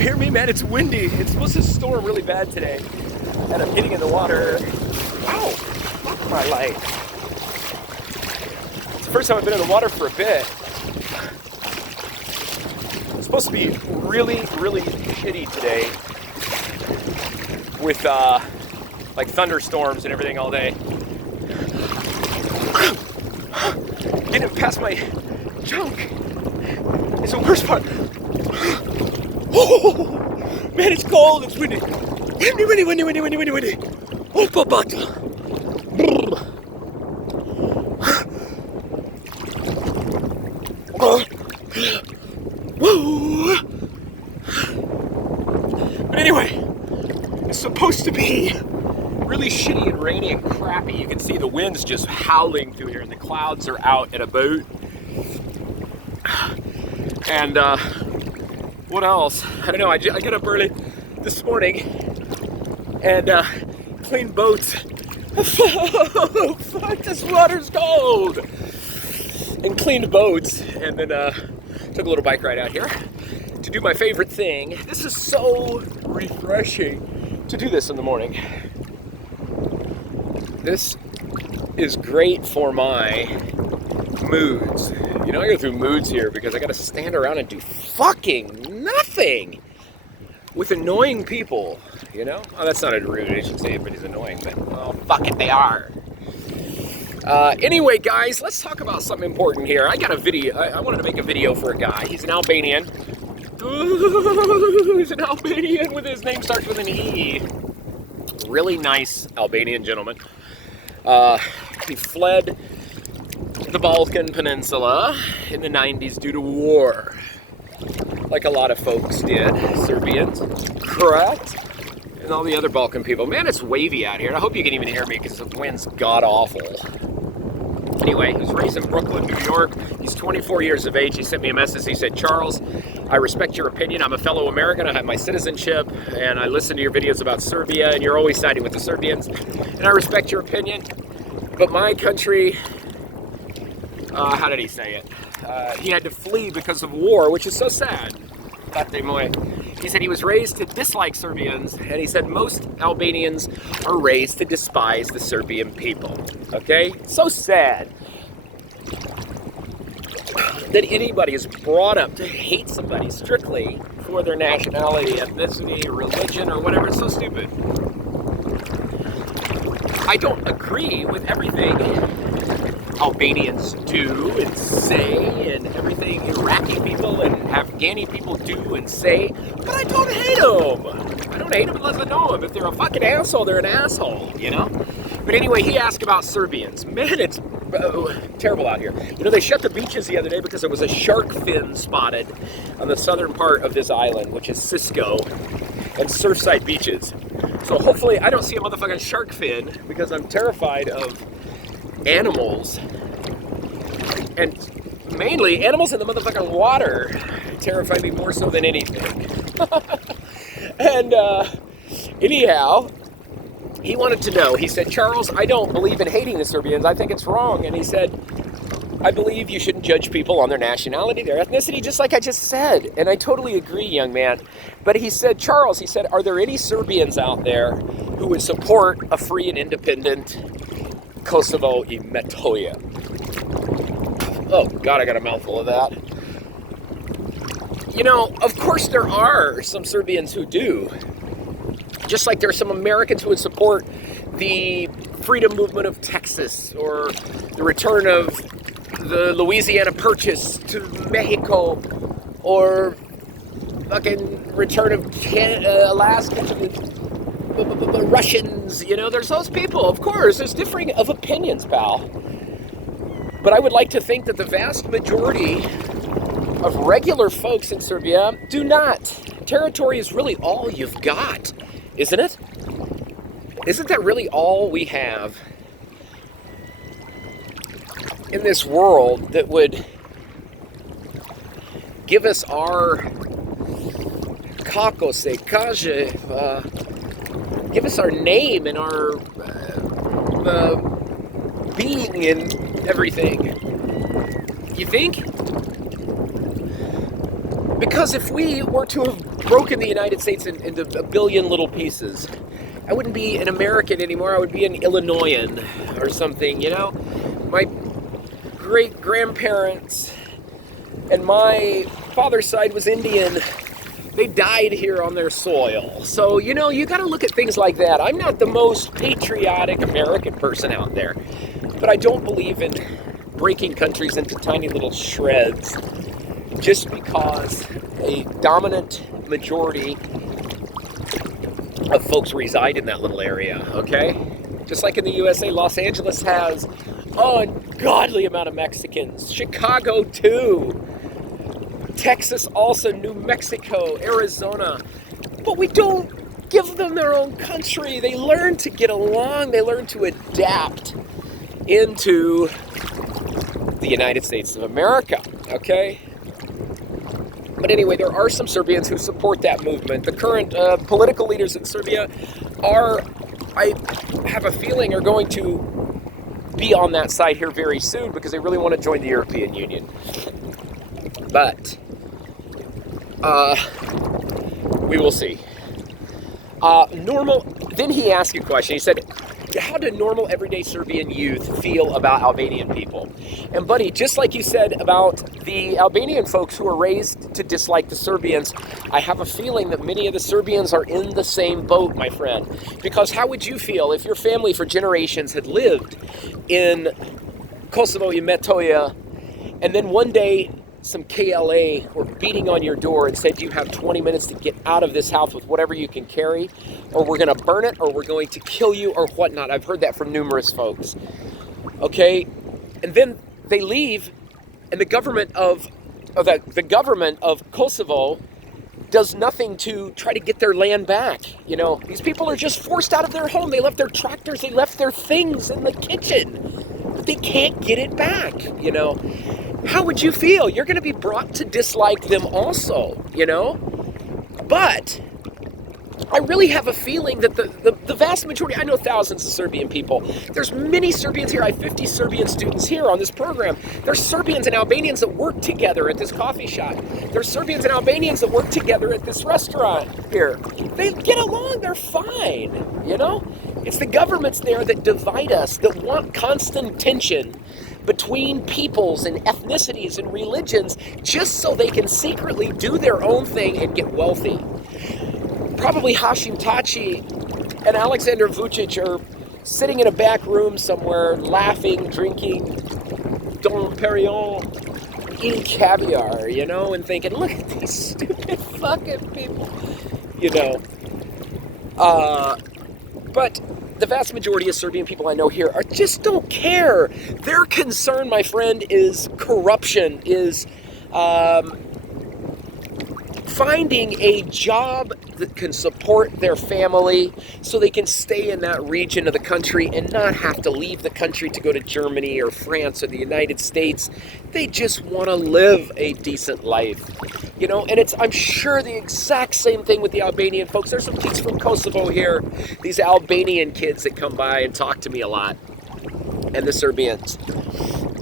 hear me, man? It's windy. It's supposed to storm really bad today. And I'm getting in the water. Ow! Fuck my light. It's the first time I've been in the water for a bit. It's supposed to be really, really shitty today. With like thunderstorms and everything all day. Getting past my junk is the worst part. Oh, man, it's cold, it's windy. Windy. Oh, papata. Whoa. But anyway, it's supposed to be really shitty and rainy and crappy. You can see the wind's just howling through here and the clouds are out and about. And what else? I don't know. I got up early this morning and cleaned boats. Oh, fuck, this water's cold. And cleaned boats and then took a little bike ride out here to do my favorite thing. This is so refreshing to do this in the morning. This is great for my moods. You know, I go through moods here because I gotta stand around and do fucking nothing with annoying people, you know? Oh, that sounded rude. I should say everybody's annoying, but oh, fuck it, they are. Anyway, guys, let's talk about something important here. I got a video. I wanted to make a video for a guy. He's an Albanian. He's an Albanian with his name starts with an E. Really nice Albanian gentleman. He fled the Balkan Peninsula in the 90s due to war, like a lot of folks did, Serbians, correct? And all the other Balkan people. Man, it's wavy out here. I hope you can even hear me because the wind's god-awful. Anyway, he was raised in Brooklyn, New York. He's 24 years of age. He sent me a message. He said, Charles, I respect your opinion. I'm a fellow American. I have my citizenship, and I listen to your videos about Serbia, and you're always siding with the Serbians. And I respect your opinion. But my country, how did he say it? He had to flee because of war, which is so sad. He said he was raised to dislike Serbians, and he said most Albanians are raised to despise the Serbian people. Okay? So sad that anybody is brought up to hate somebody strictly for their nationality, ethnicity, religion, or whatever. It's so stupid. I don't agree with everything Albanians do and say, and everything Iraqi people and Afghani people do and say, but I don't hate them. I don't hate them unless I know them. If they're a fucking asshole, they're an asshole, you know? But anyway, he asked about Serbians. Man, it's terrible out here. You know, they shut the beaches the other day because there was a shark fin spotted on the southern part of this island, which is Cisco, and Surfside beaches. So hopefully I don't see a motherfucking shark fin because I'm terrified of animals, and mainly animals in the motherfucking water terrify me more so than anything. And anyhow, he wanted to know. He said, Charles, I don't believe in hating the Serbians. I think it's wrong. And he said, I believe you shouldn't judge people on their nationality, their ethnicity, just like I just said. And I totally agree, young man. But he said, Charles, he said, are there any Serbians out there who would support a free and independent Kosovo and Metohija? Oh God, I got a mouthful of that. You know, of course there are some Serbians who do. Just like there are some Americans who would support the freedom movement of Texas or the return of the Louisiana Purchase to Mexico or fucking return of Alaska to the Russians. You know, there's those people, of course. There's differing of opinions, pal. But I would like to think that the vast majority of regular folks in Serbia do not. Territory is really all you've got, isn't it? Isn't that really all we have in this world that would give us our kako se kaže, give us our name and our being and everything? You think? Because if we were to have broken the United States into a billion little pieces, I wouldn't be an American anymore. I would be an Illinoisan or something, you know? My great-grandparents and my father's side was Indian. They died here on their soil. So, you know, you got to look at things like that. I'm not the most patriotic American person out there, but I don't believe in breaking countries into tiny little shreds just because a dominant majority of folks reside in that little area, okay? Just like in the USA, Los Angeles has an ungodly amount of Mexicans. Chicago, too. Texas also, New Mexico, Arizona. But we don't give them their own country. They learn to get along. They learn to adapt into the United States of America, okay? But anyway, there are some Serbians who support that movement. The current political leaders in Serbia are, I have a feeling, are going to be on that side here very soon because they really want to join the European Union. But we will see. Then he asked a question. He said, how do normal everyday Serbian youth feel about Albanian people? And buddy, just like you said about the Albanian folks who are raised to dislike the Serbians, I have a feeling that many of the Serbians are in the same boat, my friend. Because how would you feel if your family for generations had lived in Kosovo and Metohija, and then one day some KLA were beating on your door and said you have 20 minutes to get out of this house with whatever you can carry, or we're going to burn it, or we're going to kill you, or whatnot. I've heard that from numerous folks. Okay? And then they leave, and the government of Kosovo does nothing to try to get their land back. You know, these people are just forced out of their home. They left their tractors, they left their things in the kitchen, but they can't get it back, you know. How would you feel? You're going to be brought to dislike them also, you know? But I really have a feeling that the vast majority, I know thousands of Serbian people. There's many Serbians here. I have 50 Serbian students here on this program. There's Serbians and Albanians that work together at this coffee shop. There's Serbians and Albanians that work together at this restaurant here. They get along. They're fine, you know? It's the governments there that divide us, that want constant tension between peoples and ethnicities and religions just so they can secretly do their own thing and get wealthy. Probably Hashim Tachi and Alexander Vucic are sitting in a back room somewhere laughing, drinking Dom Perignon, eating caviar, you know, and thinking, look at these stupid fucking people, you know. But the vast majority of Serbian people I know here just don't care. Their concern, my friend, is corruption, is finding a job that can support their family so they can stay in that region of the country and not have to leave the country to go to Germany or France or the United States. They just want to live a decent life, you know, and I'm sure the exact same thing with the Albanian folks. There's some kids from Kosovo here, these Albanian kids that come by and talk to me a lot, and the Serbians,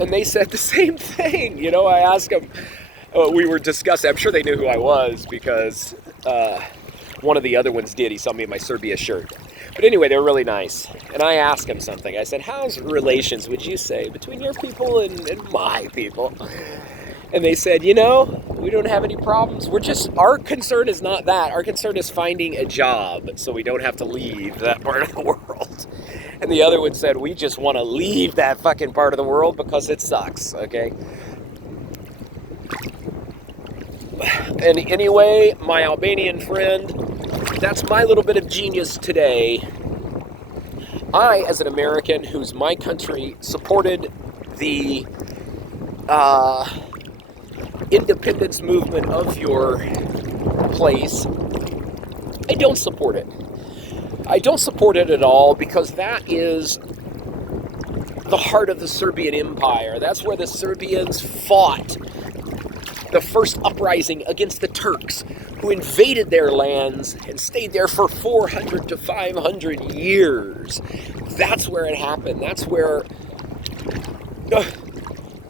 and they said the same thing, you know. I asked them, we were discussing, I'm sure they knew who I was because one of the other ones did. He saw me in my Serbia shirt. But anyway, they were really nice. And I asked him something. I said, how's relations, would you say, between your people and my people? And they said, you know, we don't have any problems. Our concern is not that. Our concern is finding a job so we don't have to leave that part of the world. And the other one said, we just want to leave that fucking part of the world because it sucks, okay? And anyway, my Albanian friend, that's my little bit of genius today. I, as an American whose my country supported the independence movement of your place, I don't support it. I don't support it at all because that is the heart of the Serbian Empire. That's where the Serbians fought the first uprising against the Turks, who invaded their lands and stayed there for 400 to 500 years. That's where it happened. That's where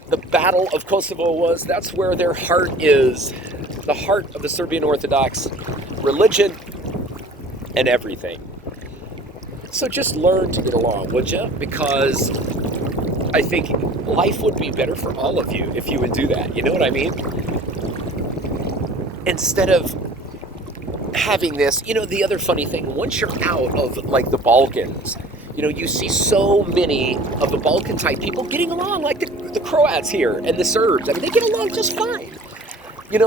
the Battle of Kosovo was. That's where their heart is. The heart of the Serbian Orthodox religion and everything. So just learn to get along, would you? Because I think life would be better for all of you if you would do that. You know what I mean? Instead of having this, the other funny thing, once you're out of like the Balkans, you see so many of the Balkan type people getting along, like the Croats here and the Serbs. I mean, they get along just fine.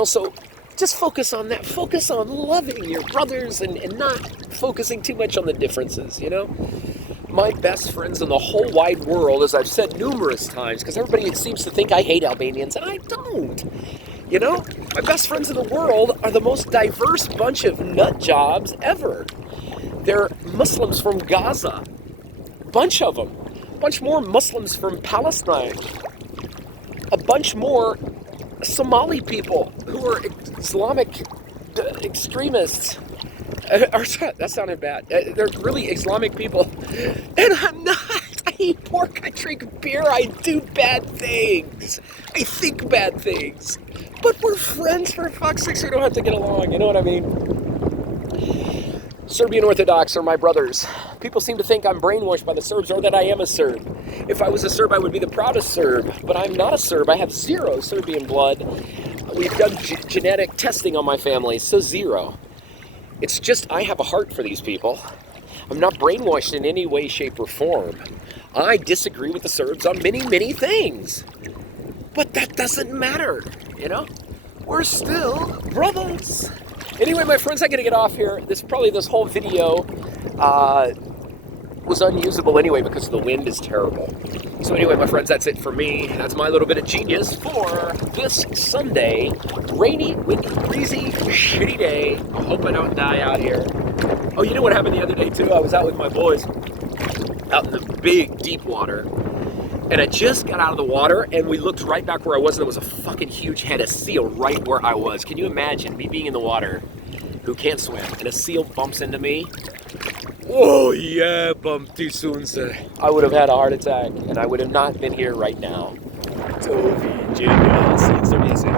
So just focus on that. Focus on loving your brothers and not focusing too much on the differences, My best friends in the whole wide world, as I've said numerous times, because everybody seems to think I hate Albanians, and I don't. My best friends in the world are the most diverse bunch of nut jobs ever. They're Muslims from Gaza. Bunch of them. A bunch more Muslims from Palestine. A bunch more Somali people who are Islamic extremists. That sounded bad. They're really Islamic people. And I'm not. I eat pork, I drink beer, I do bad things. I think bad things. But we're friends, for fuck's sake, so we don't have to get along, you know what I mean? Serbian Orthodox are my brothers. People seem to think I'm brainwashed by the Serbs or that I am a Serb. If I was a Serb, I would be the proudest Serb. But I'm not a Serb. I have 0 Serbian blood. We've done genetic testing on my family, so 0. It's just I have a heart for these people. I'm not brainwashed in any way, shape, or form. I disagree with the Serbs on many, many things. But that doesn't matter, We're still brothers. Anyway, my friends, I gotta get off here. This whole video was unusable anyway because the wind is terrible. So anyway, my friends, that's it for me. That's my little bit of genius for this Sunday. Rainy, windy, breezy, shitty day. I hope I don't die out here. Oh, you know what happened the other day too? I was out with my boys out in the big, deep water. And I just got out of the water, and we looked right back where I was, and there was a fucking huge head of seal right where I was. Can you imagine me being in the water, who can't swim, and a seal bumps into me? Oh yeah, bumpty sunse. I would have had a heart attack, and I would have not been here right now. To be genius. It's amazing.